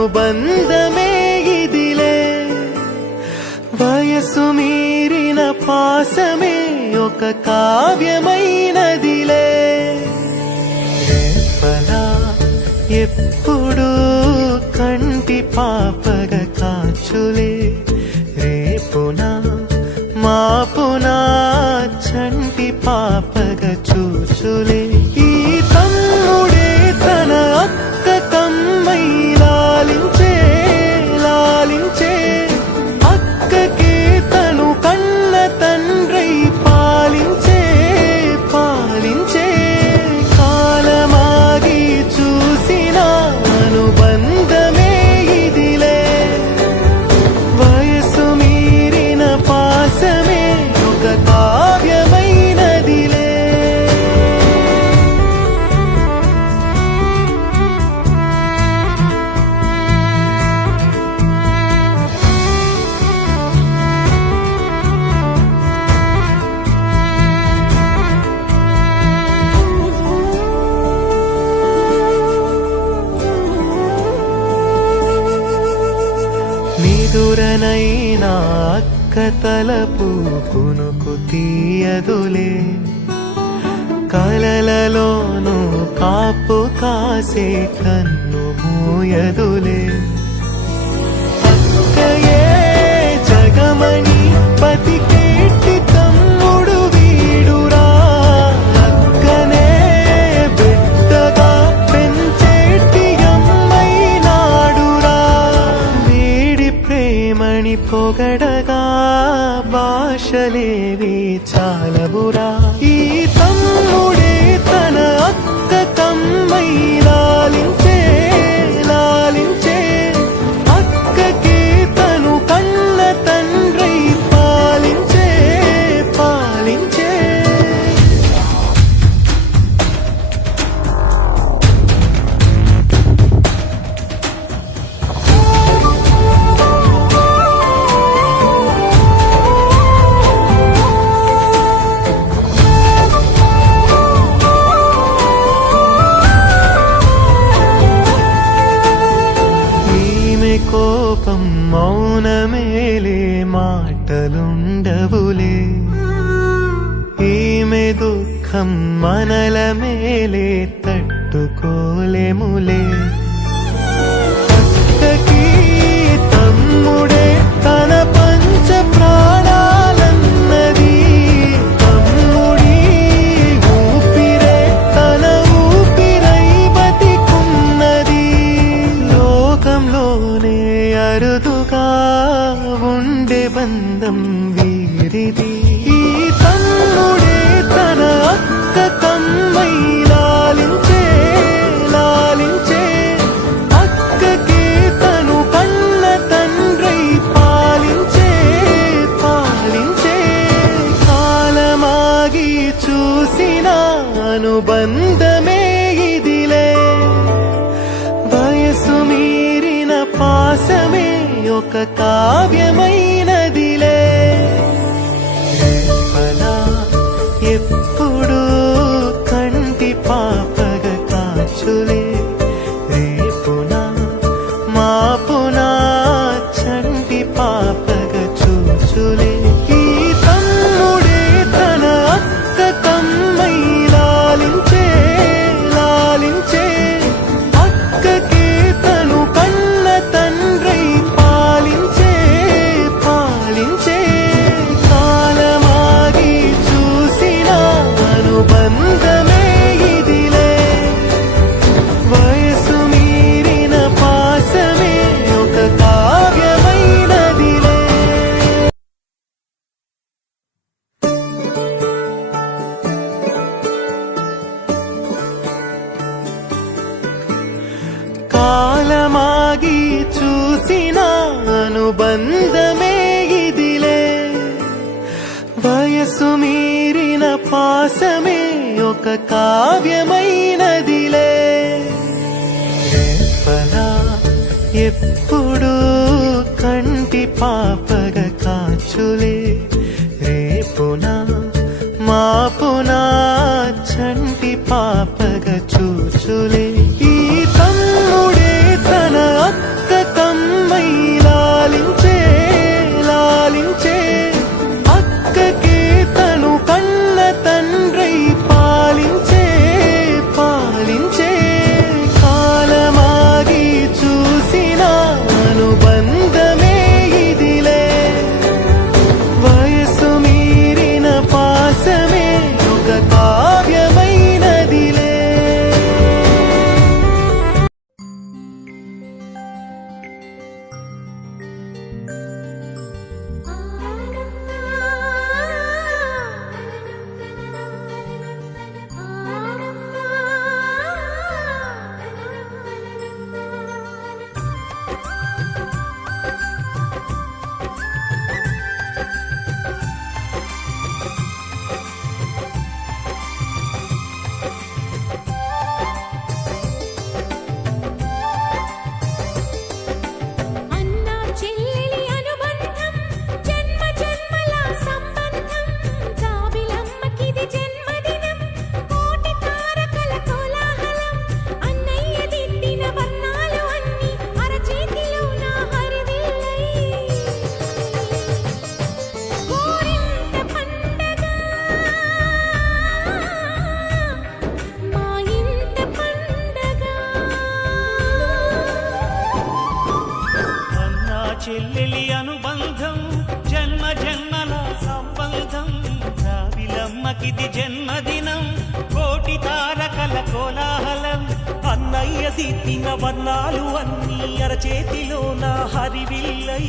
అనుబంధమే ఇదిలే వయసు మీరిన పాసమే ఒక కావ్యమైనదిలే రేపలా ఎప్పుడు కంటి పాపగ కాచులే రేపునా మాపునా చంటి పాపగ చూచులే ఈ తమ్ముడే తన అక్క కమ్మై లాలించే లాలించే అక్కకే తను కన్న తండ్రై పాలించే పాలించే కాలమాగి చూసిన అనుబంధమే ఇదిలే వయసు మీరిన పాసమే ఒక కావ్యమైనదిలే నిదురనైనా అక్క తలపు కునుకు తీయదులే కలలలోనూ కాపు కాసే కన్ను మూయదులే అక్కయే జగమణి బతికేటి తమ్ముడు వీడురా అక్కనే బిడ్డగా పెంచేటి అమ్మైనాడురా వీడి ప్రేమని పొగడగా భాషలేవి చాలవురా ఈ తమ్ముడే తన అక్క కమ్మై లాలించే లాలించే అక్కకే తను కన్న తండ్రై పాలించే పాలించే కోపం మౌనమేలే మాటలుండవులే ఈమె దుఃఖం మనల మేలే తట్టుకోలేములే అక్కకి తమ్ముడే తన పంచ ప్రాణాలన్నది తమ్ముడి ఊపిరే తన ఊపిరై బతికున్నది లోకంలోనే అరుదుగా ఉండే బంధం వీరిది ఈ తమ్ముడే తన అక్క కమ్మై లాలించే లాలించే అక్కకే తను కన్న తండ్రై పాలించే పాలించే కాలమాగి చూసిన అనుబంధమే ఇదిలే వయసు మీరిన పాసమే ఒక కావ్యమైనదిలే రేపలా ఎప్పుడు కంటి పాపగ కాచులే రేపునా మాపునా చంటి పాపగ చూచులే ఈ తమ్ముడే తన అక్క కమ్మై లాలించే లాలించే అక్కకే తను కన్న తండ్రై పాలించే పాలించే కాలమాగి చూసిన అనుబంధమే ఇదిలే వయసు మీరిన పాసమే ఒక కావ్యమైనదిలే కాలమాగి చూసిన అనుబంధమే ఇదిలే వయసు మీరిన పాసమే ఒక కావ్యమైనదిలే రేపలా ఎప్పుడు కంటి పాపగ కాచులే రేపునా మాపునా చంటి పాపగ చూచులే ఈ తమ్ముడే తన అక్క చెల్లెలి అనుబంధం జన్మ జన్మల సంబంధం రావిలమ్మకిది జన్మదినం కోటి తారకల కోలాహలం అన్నయ్య దిద్దిన వర్ణాలు అన్నీ అరచేతిలో నా హరివిల్లై